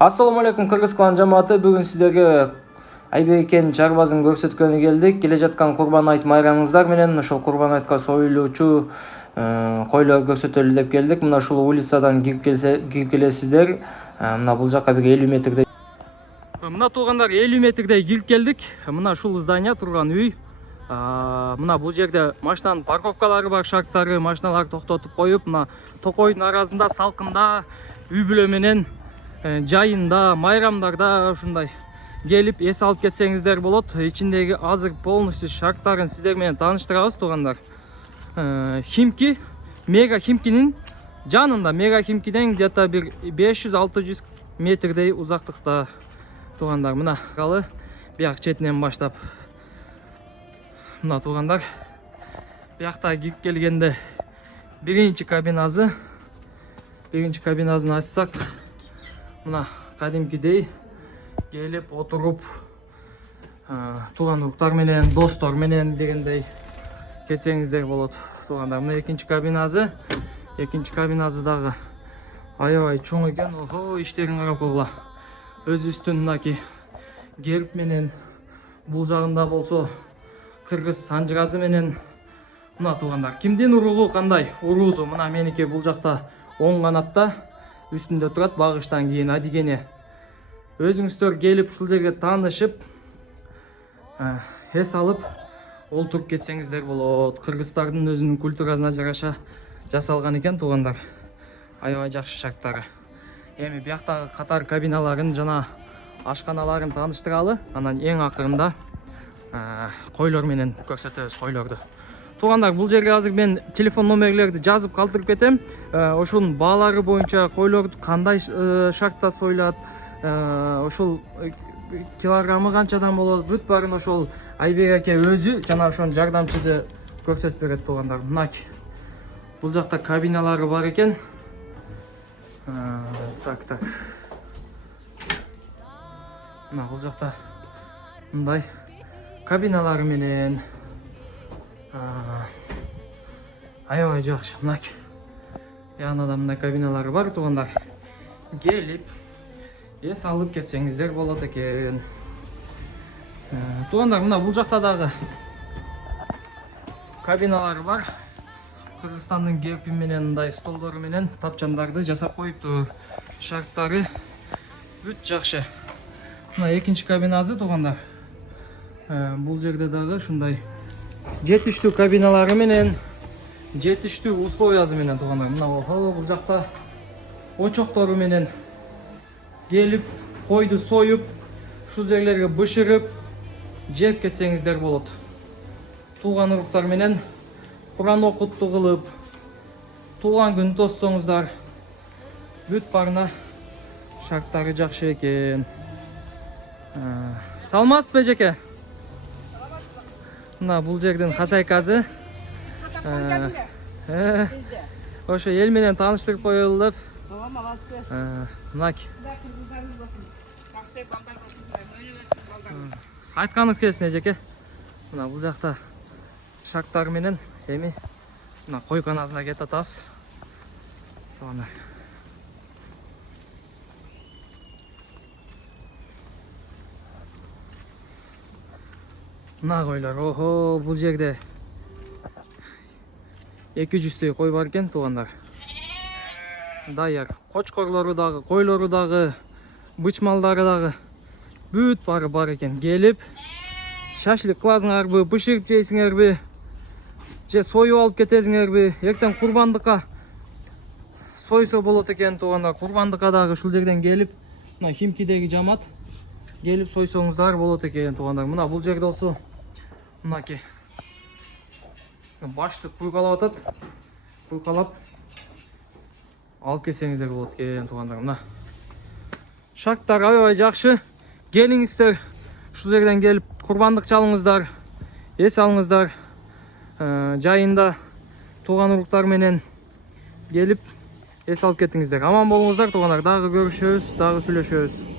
Assalamu alaikum Kırgızistan cemaati. Bugün sizlerge Айбекен чарбазын көрсөткөнү келдик. Келе жаткан Курбан айт майрамыңыздар менен ошол Курбан айтка союлуучу койлор көрсөтөлү деп келдик. Мына ушул улицадан кирип келесиздер. Мына бул жака бир 50 метрдей. Мына туугандар 50 метрдей кирип келдик. Мына ушул здание турган үй. Мына бул жерде машинанын парковкалары бар, шарттары, машиналарды токтотуп коюп, мына токойдун аразында, салкында, үй бүлө менен жайында, майрамдарда ушундай келип эс алып кетсеңиздер болот. Ичиндеги азыр полностью шарттарын сиздер менен тааныштырабыз туугандар. Химки, Мега Химкинин жанында, Мега Химкиден где-то бир 500-600 метрдей узактыкта туугандар. Мына калы бияк четинен баштап. Мына туугандар, биякта кирип келгенде биринчи кабиназын ачсак, мына кадимкидей келип отуруп туугандыктар менен, достор менен дегендей кетсеңиздер болот туугандар. Мына экинчи кабинасы дагы аябай чоң экен. Ого, иштерин карап койгула. Өзүбүздүн мынаки герб менен, бул жагында болсо кыргыз санжырасы менен. Мына туугандар, кимдин уругу кандай? Уруусу мына меники бул жакта оң канатта үстүндө турат, багыштан кийин адигене. Өзүңүздөр келип ушул жерге таанышып, эс алып олтуруп кетсеңиздер болот. Кыргыздардын өзүнүн культурасына жараша жасалган экен туугандар. Аябай жакшы шарттары. Эми бияктагы катар кабиналарын жана ашканаларын тааныштыралы. Анан эң акырында койлор менен көрсөтөбүз койлорду. Туугандар, бул жерге азыр мен телефон номерлерди жазып калтырып кетем. Ошонун баалары боюнча койлорду кандай шартта сойлат, ошол килограммы канчадан болот, бүт баарын ошол Айбек аке өзү жана ошонун жардамчысы көрсөтүп берет туугандар. Мынаки бул жакта кабиналары бар экен. Так. Мына бул жакта мындай кабиналары менен аябай жакшы. Мынаки янада мындай кабиналары бар туугандар. Келип эс алып кетсеңиздер болот экен. Туугандар, мына бул жакта дагы кабиналары бар. Кыргызстандын герби менен, мындай столдору менен тапчандарды жасап коюптур. Шарттары бүт жакшы. Мына экинчи кабинасы туугандар. Бул жерде дагы ушундай жетиштүү кабиналары менен, жетиштүү условиясы менен туугандар. Мына бул жакта очоктору менен келип койду союп, ушул жерлерге бышырып жеп кетсеңиздер болот. Тууган уруктар менен Куран окутту кылып, тууган күн тоссоңуздар, бүт барына шарттары жакшы экен. Саламатсызбы жеке? Мына бул жердин хозяйкасы. Ошо эл менен тааныштырып коелу деп. Мынаки. Айтканыңыз келсин эжеке. Мына бул жакта шарттар менен эми мына койканасына кетип атабыз. Мына койлор, охо, бул жерде 200 кой бар экен туугандар. Даяр. Кочкорлору дагы, койлору дагы, бычмалдары дагы бүт бары бар экен. Келип шашлык кыласыңарбы, бышырып жейсиңерби, же союп алып кетесиңерби, эртең курбандыкка сойсо болот экен туугандар. Курбандыкка дагы ушул жерден келип, мына Химкидеги жамаат келип сойсоңуздар болот экен туугандар. Мына бул жерде болсо мынаки башты куйкалап атат. Куйкалап алып кетсеңиздер болот экен туугандар. Мына шарттар аябай жакшы. Келиңиздер, ушул жерден келип курбандык чалыңыздар, эс алыңыздар. Жайында тууган уруктар менен келип эс алып кетиңиздер. Аман болуңуздар туугандар. Дагы көрүшөбүз, дагы сүйлөшөбүз.